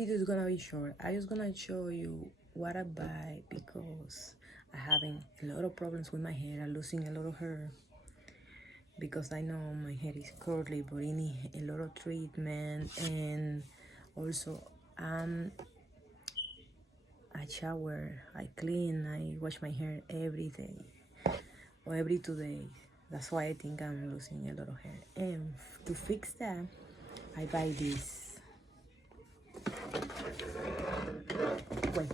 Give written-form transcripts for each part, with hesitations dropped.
video is gonna be short. I just gonna show you what I buy because I having a lot of problems with my hair. I'm losing a lot of hair because I know my hair is curly, but it need a lot of treatment. And also I shower, I clean, I wash my hair every day or every 2 days. That's why I think I'm losing a lot of hair. And to fix that, I buy this. Wait.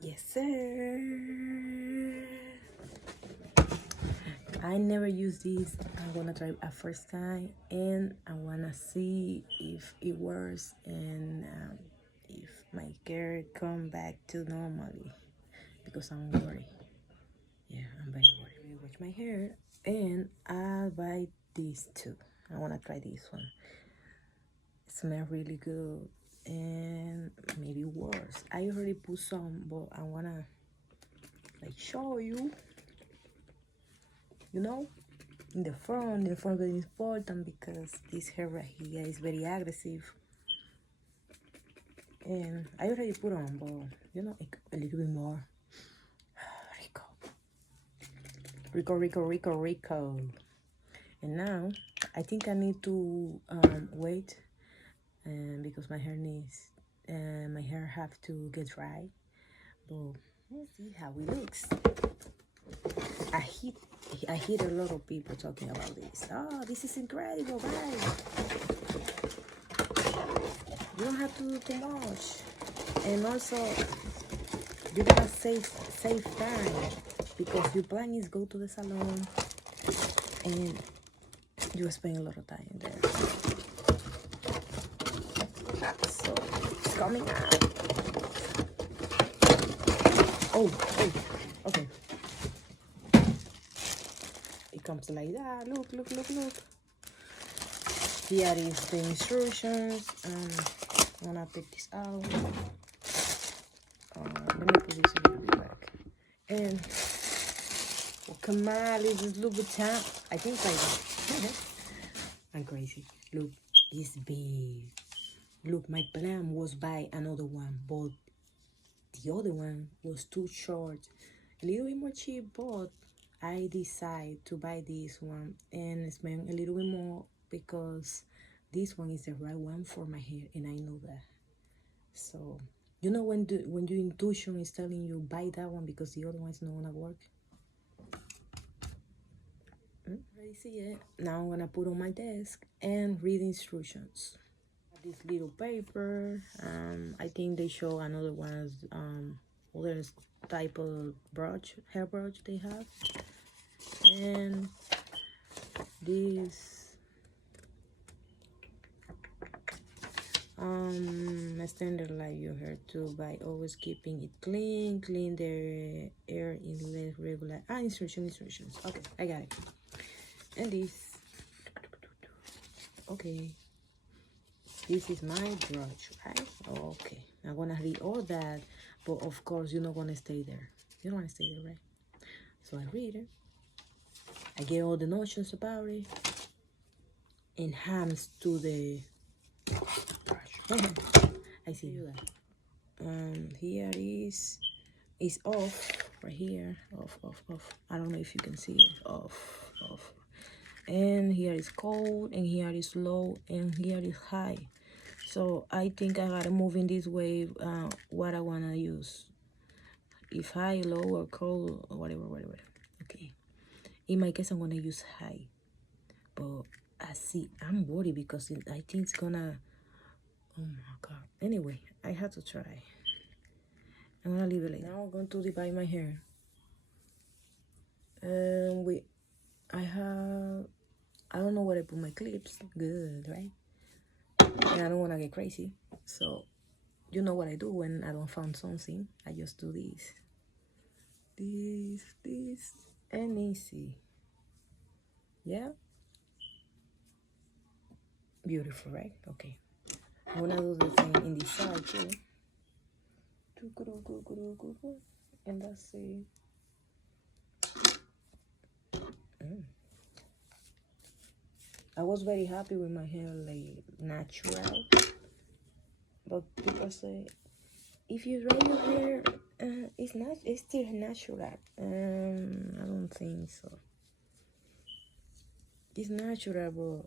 Yes, sir. I never use this. I'm gonna try a first time, and I wanna see if it works and if my hair come back to normally because I'm worried. Yeah, I'm very worried. I wash my hair, and I buy this too. I wanna try this one. It smells really good, and maybe worse. I already put some, but I wanna like show you. You know, in the front is important because this hair right here is very aggressive. And I already put on, but you know, a little bit more. Rico. And now I think I need to wait, because my hair have to get dry. But let's see how it looks. I hear a lot of people talking about this. Oh, this is incredible, guys. You don't have to do too much. And also, you're gonna save time because your plan is go to the salon and you spend a lot of time there. So, it's coming out. Oh, okay. It comes like that. Look. Here is the instructions. I'm gonna take this out. Let me put this a little bit back. And come on, this is Louboutin. I think I'm crazy. Look, it's big. Look, my plan was buy another one, but the other one was too short. A little bit more cheap, but I decided to buy this one and spend a little bit more because this one is the right one for my hair, and I know that. So, you know when your intuition is telling you buy that one because the other one is not gonna work. I see it. Now I'm gonna put on my desk and read instructions. This little paper. I think they show another one's other type of hair brush they have. And this standard like your hair too by always keeping it clean the air in less regular instructions. Okay, I got it. And this, okay, this is my brush, right? Okay, I'm gonna read all that, but of course you're not gonna stay there. You don't want to stay there, right? So I read it, I get all the notions about it, enhance to the brush. I see you that. Here is off right here. Off. I don't know if you can see it. Off. And here is cold, and here is low, and here is high. So I think I gotta move in this way. What I wanna use, if high, low, or cold, or whatever. Okay. In my case, I'm gonna use high, but I'm worried because I think it's gonna. Oh my god. Anyway, I had to try. I'm gonna leave it like that. Now I'm going to divide my hair. I don't know where I put my clips. Good, right? And I don't want to get crazy. So, you know what I do when I don't find something. I just do this. This, and easy. Yeah? Beautiful, right? Okay. I'm gonna do the same in this side too. And that's it. I was very happy with my hair, like natural. But people say, if you dry your hair, it's not. It's still natural. I don't think so. It's natural, but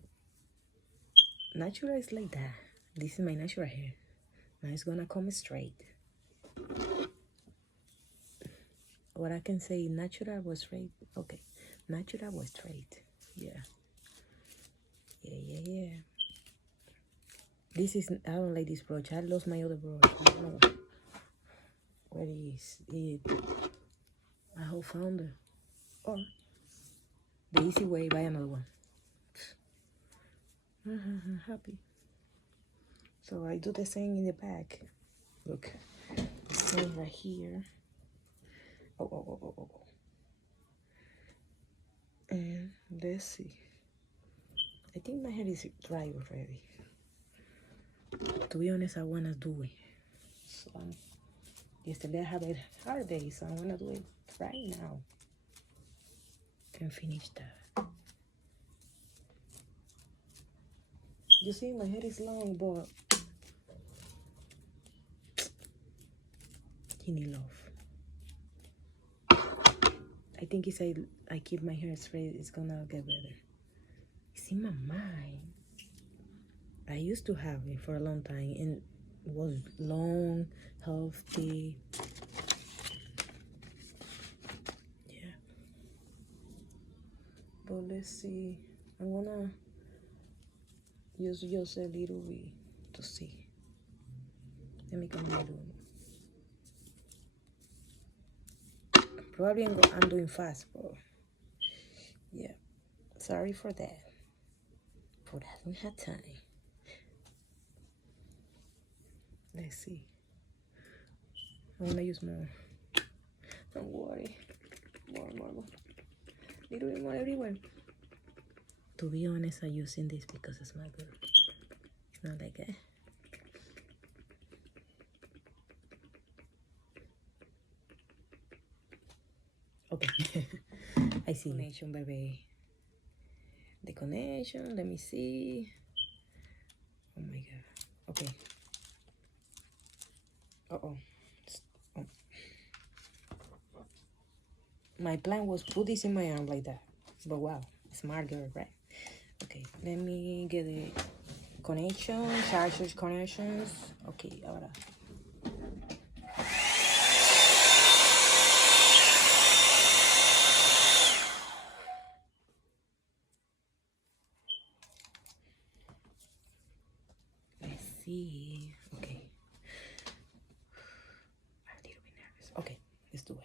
natural is like that. This is my natural hair. Now it's gonna come straight. What I can say, natural was straight. Okay, natural was straight. Yeah. This is, I don't like this brush. I lost my other brush. I don't know where it is. I hope found it. Or the easy way, buy another one. Happy. So I do the same in the back. Look, the same right here. Oh. And let's see. I think my hair is dry already. To be honest, I wanna do it. So yesterday I had a hard day, so I wanna do it right now and finish that. You see, my hair is long, but he need love. I think if I keep my hair straight, it's gonna get better. It's in my mind. I used to have it for a long time, and it was long, healthy. Yeah. But let's see. I'm gonna use just a little bit to see. Let me come and do it. Probably I'm doing fast, but yeah. Sorry for that. But I don't have time. Let's see. I'm gonna use more. Don't worry. More. Little bit more everywhere. To be honest, I'm using this because it's my good. It's not like that. Okay. I see. Connection, baby. The connection. Let me see. Oh my god. Okay. Oh. My plan was put this in my arm like that. But wow, smart girl, right? Okay, let me get the connection, chargers connections. Okay, ahora. Let's see. Okay. I'm a little bit nervous. Okay, let's do it.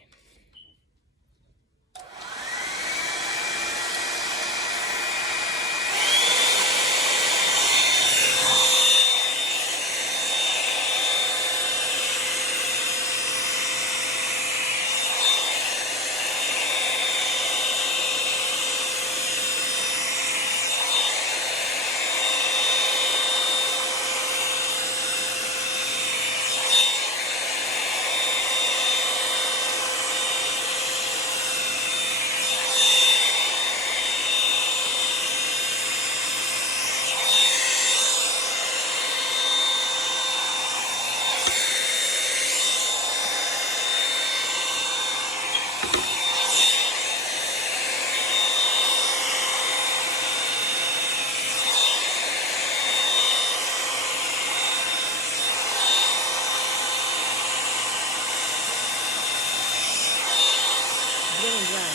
Getting dry.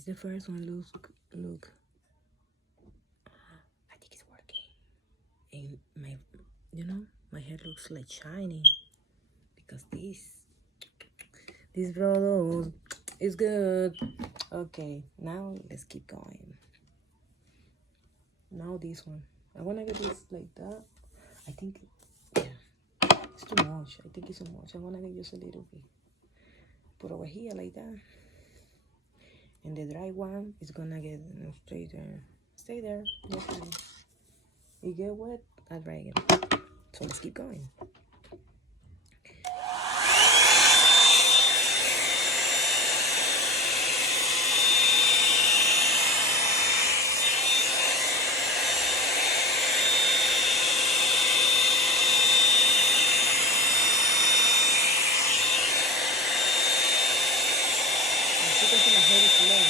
Is the first one. Look. I think it's working. And my hair looks like shiny because this product is good. Okay, now let's keep going. Now this one. I wanna get this like that. I think it's too much. I think it's too much. I wanna get just a little bit. Put over here like that. And the dry one is gonna get straight there. Stay there. Yes, honey. You get wet, I dry it. So let's keep going. As you can see, my hair is long.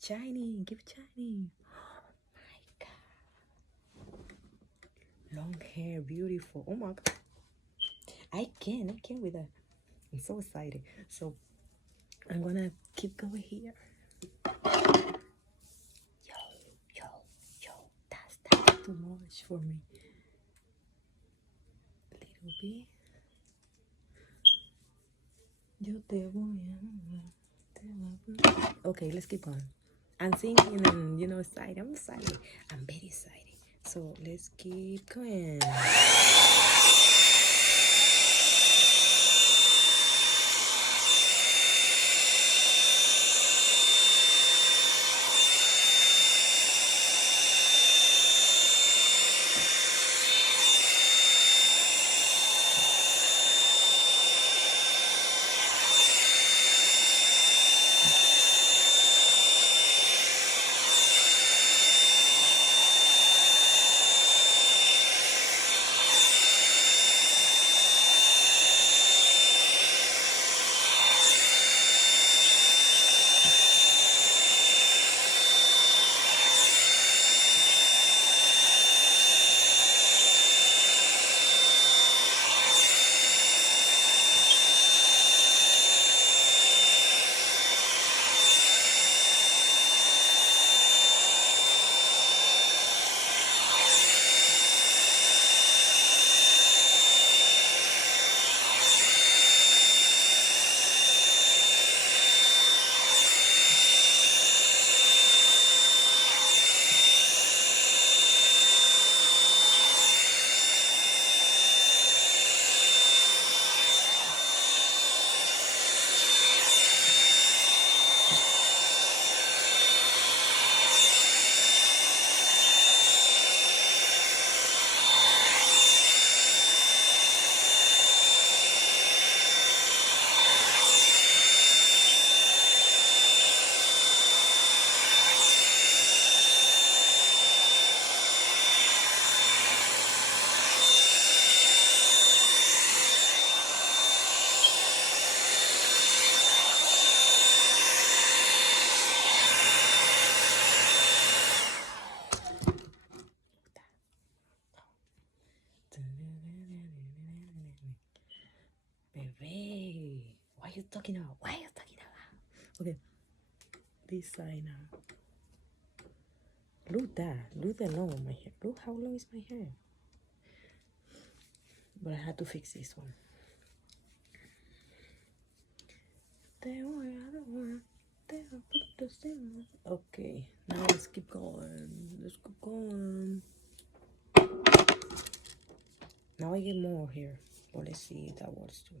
Shiny, give it shiny. Oh my god. Long hair, beautiful. Oh my god. I can't with that. I'm so excited. So I'm gonna keep going here. Yo, that's too much for me. A little bit. Yo te voy a... Okay, let's keep on. I'm thinking and excited. I'm excited. I'm very excited. So let's keep going. talking about? What are you talking about? Okay, this side now. Look that. Look the long of my hair. Look how long is my hair. But I had to fix this one. Okay, now let's keep going. Let's keep going. Now I get more here. But let's see if that works too.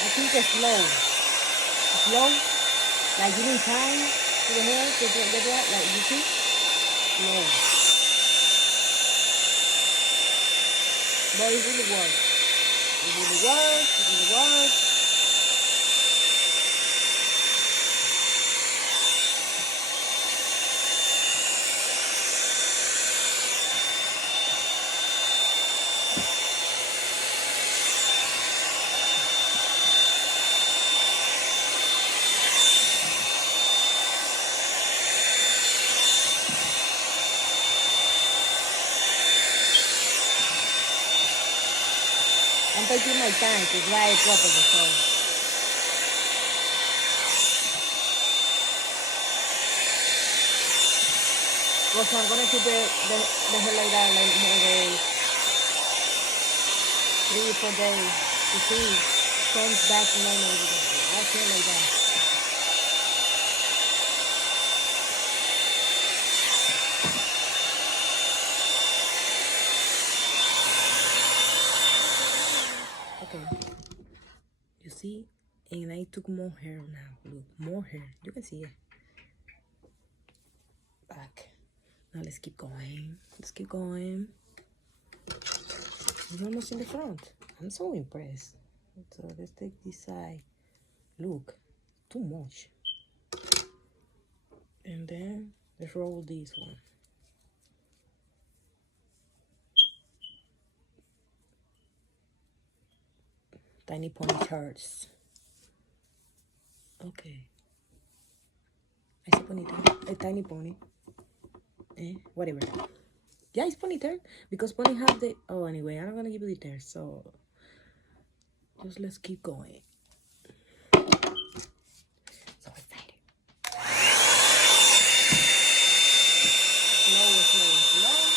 I think it's slow. Slow. Like giving time to the hair to get that. Like you see? Slow. But it really works. It really works. It really works. I'm taking my time to dry it properly, so. Also, I'm gonna keep the hair like that, like more days, 3 or 4 days, to see it comes back to normal again. I feel like that. Okay, you see, and I took more hair now. Look, more hair. You can see it. Back. Now let's keep going. Let's keep going. We're almost in the front. I'm so impressed. So let's take this side. Look, too much. And then let's roll this one. Tiny pony charts. Okay. I say ponytail. A tiny pony. Whatever. Yeah, it's ponytail. Because pony have the... Oh, anyway, I'm not going to give you details. So, just let's keep going. So excited. Slow, slow, slow.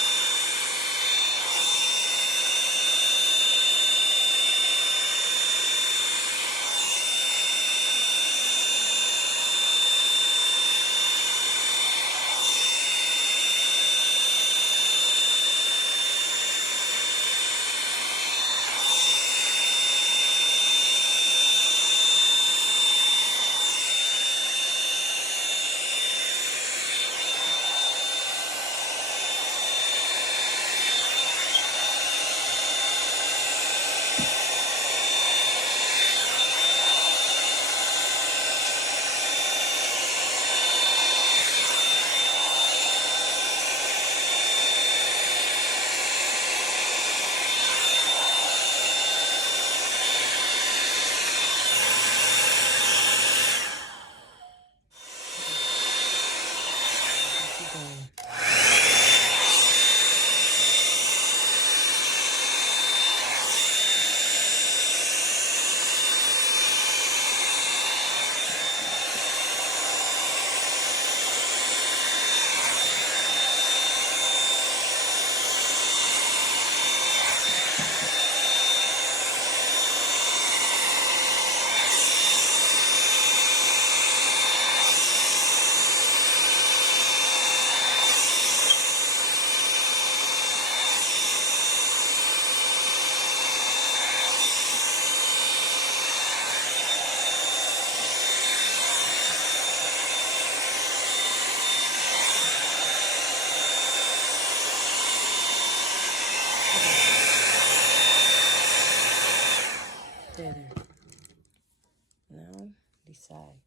side.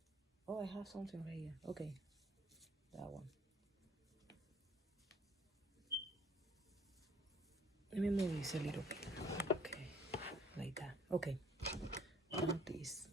Oh, I have something right here. Okay, that one. Let me move this a little bit. Okay, like that. Okay, now this.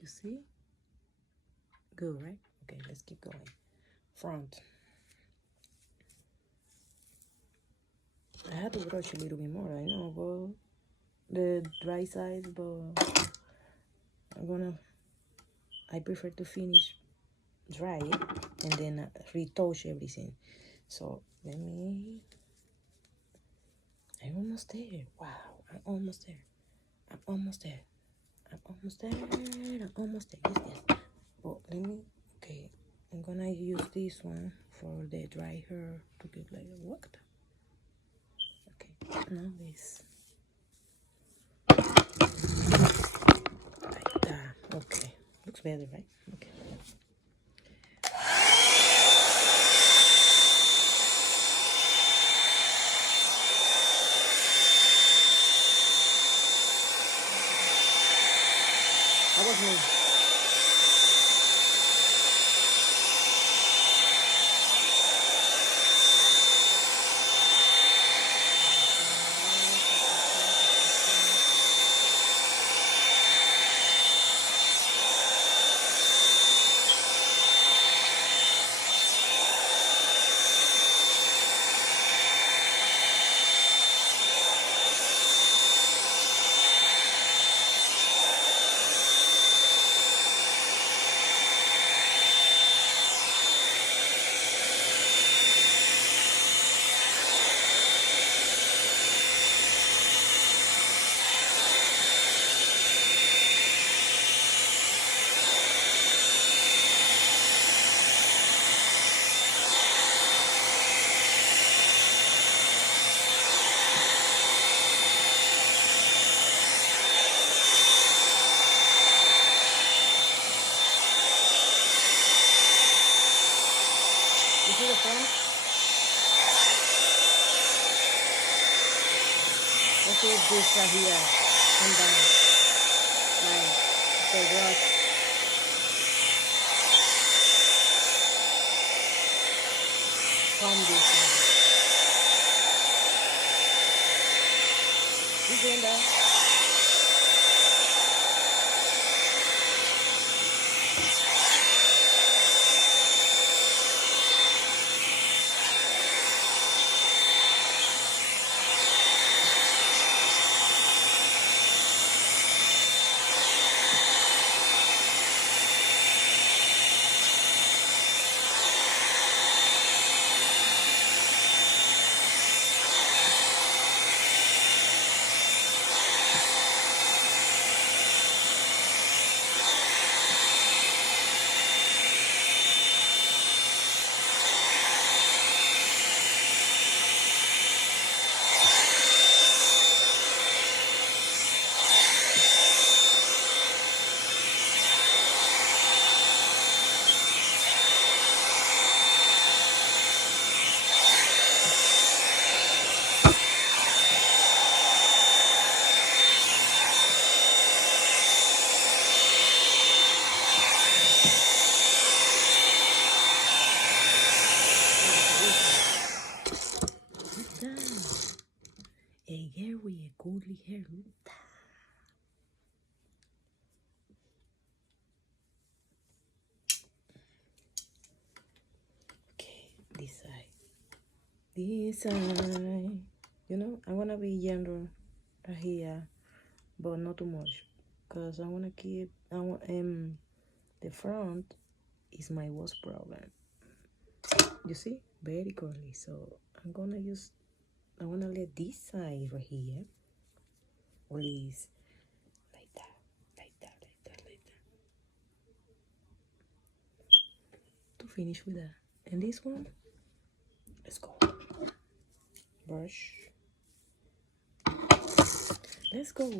You see? Good, right? Okay, let's keep going. Front. I had to brush a little bit more, I know, but the dry side, but I prefer to finish dry it and then retouch everything. So I'm almost there. Wow, I'm almost there. I'm almost there. I'm almost there. I'm almost there. Yes. But okay, I'm gonna use this one for the dry hair to get like what? Okay, now this. Like that. Okay, looks better, right? Okay. That was me. You see the front? Let's see if this right here come down. Like the brush. From this one. You doing that? Okay, this side. This side. You know, I wanna be general right here, but not too much, cause I wanna keep. The front is my worst problem. You see, very curly. So I'm gonna use. I wanna let this side right here, release like that, like that, like that, like that. To finish with that, and this one, let's go. Brush. Let's go.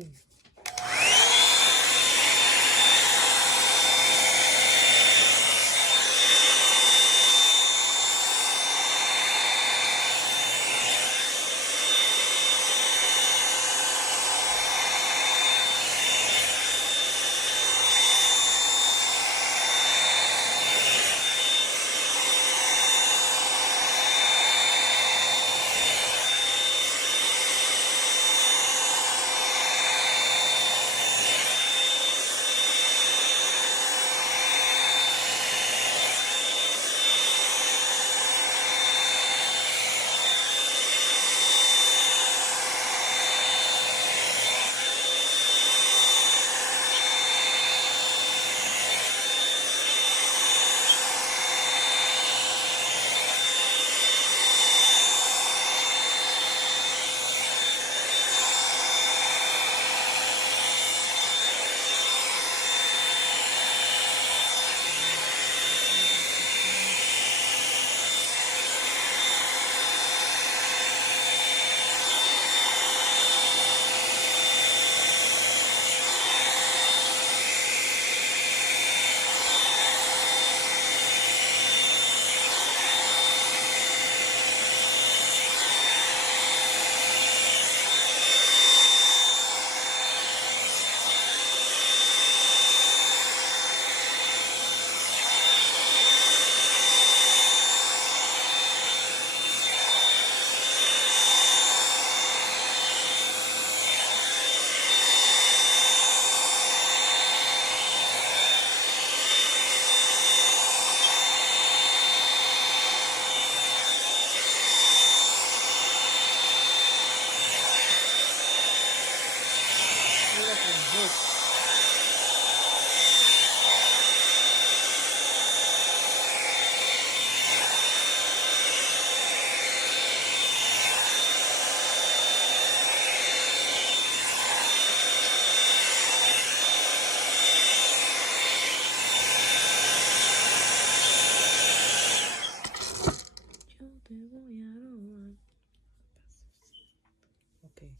Okay.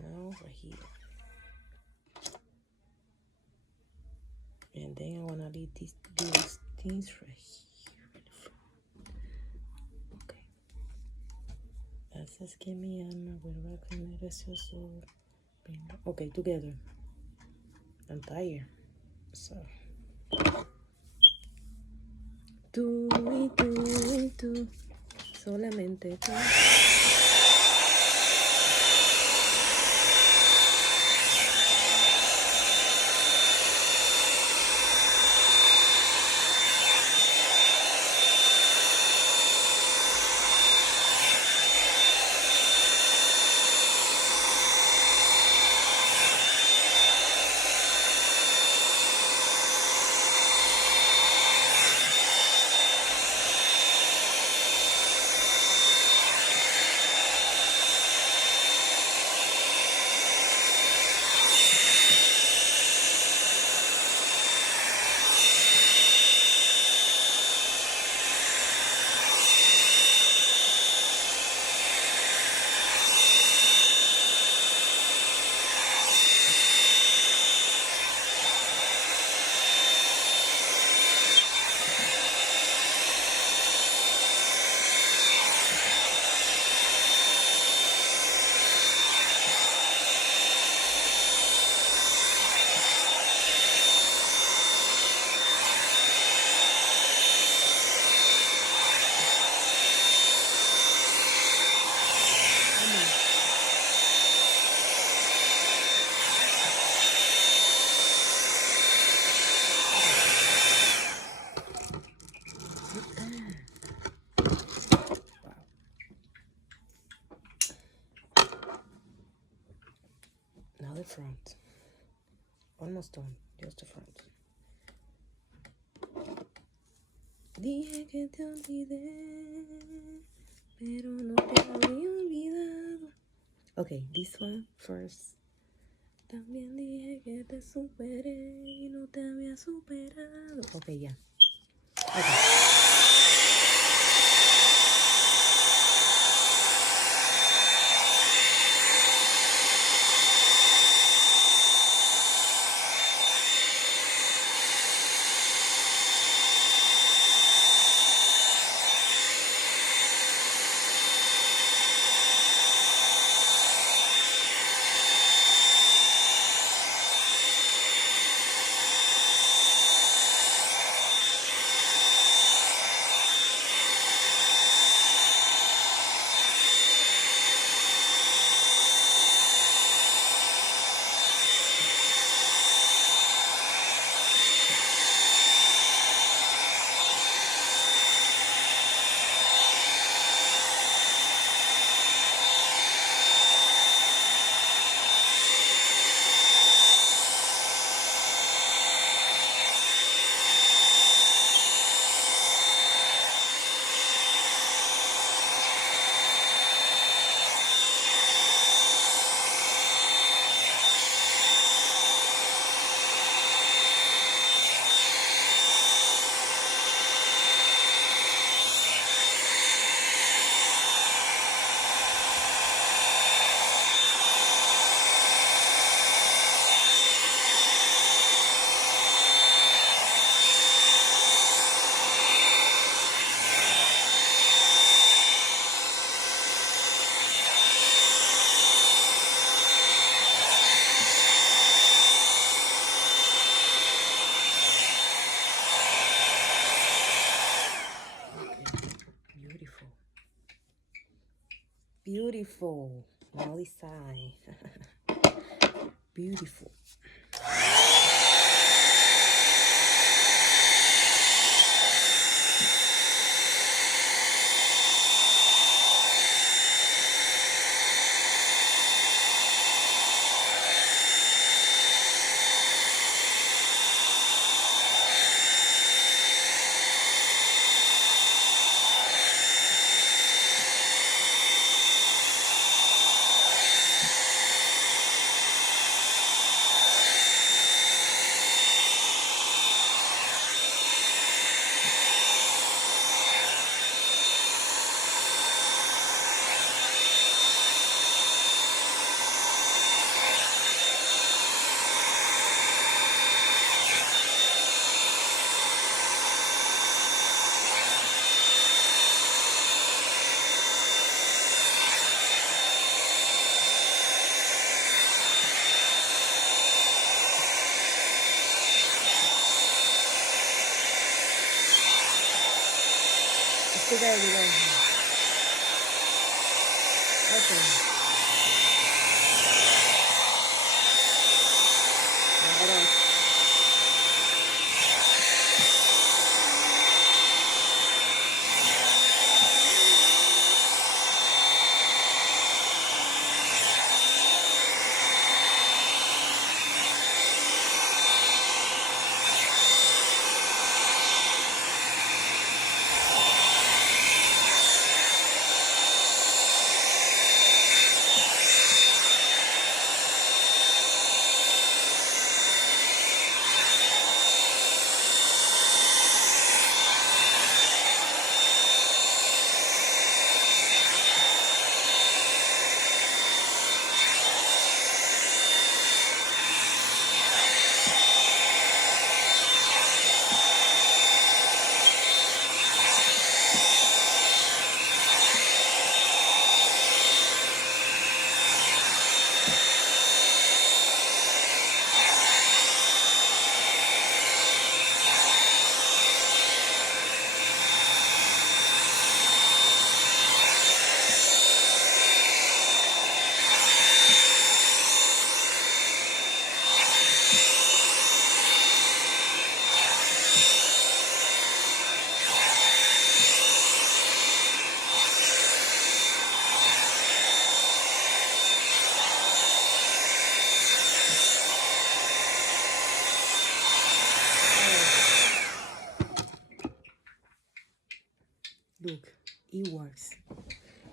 Now right here. And then I wanna leave these things right here. Okay. Haces que mi alma vuelva a tener ese sol. Okay, together. I'm tired. So. Tú y tú. Solamente tú. Now the front. Almost done. Just the front. Dije que te olvidé, pero no te había olvidado. Okay, this one first. También dije que te superé y no te había superado. Okay, yeah. Okay. Beautiful. Now this side. Beautiful. There we go. Okay. He works.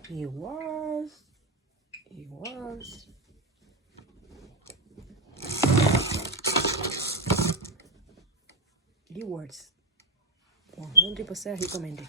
He works. He works. He works. 100% recommended.